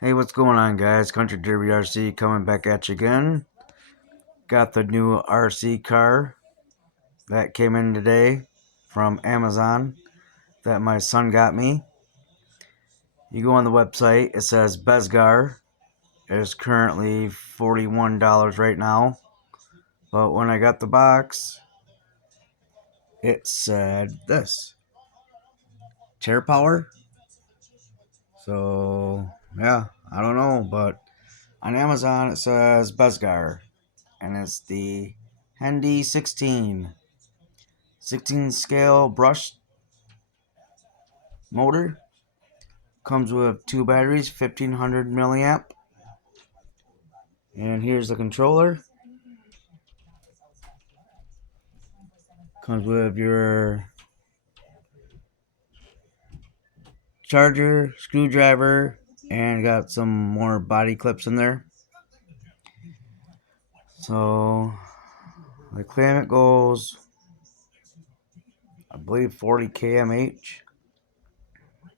Hey, what's going on, guys? Country Derby RC coming back at you again. Got the new RC car that came in today from Amazon that my son got me. You go on the website, it says bezgar. It's currently $41 right now. But when I got the box, it said this chair power. So, yeah, I don't know, but on Amazon it says bezgar, and it's the Hendy 16 scale brush motor. Comes with two batteries, 1500 milliamp. And here's the controller. Comes with your charger, screwdriver, and got some more body clips in there. So the climate goes, I believe, 40 kmh,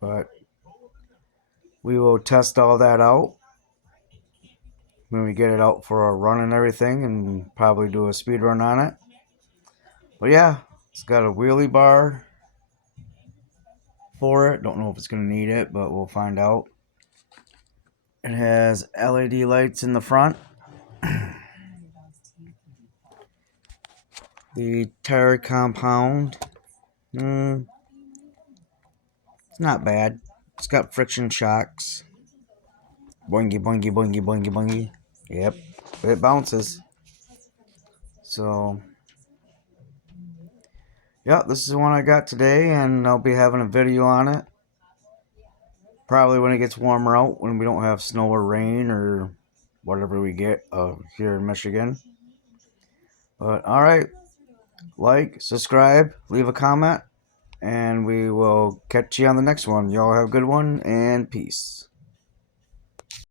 but we will test all that out when we get it out for a run and everything, and probably do a speed run on it. But yeah, it's got a wheelie bar for it. Don't know if it's going to need it, but we'll find out. It has LED lights in the front. The tire compound, it's not bad. It's got friction shocks. Boingy, boingy, boingy, boingy, boingy. Yep, it bounces. So, yeah, this is the one I got today, and I'll be having a video on it. Probably when it gets warmer out, when we don't have snow or rain or whatever we get here in Michigan. But, alright, like, subscribe, leave a comment, and we will catch you on the next one. Y'all have a good one, and peace.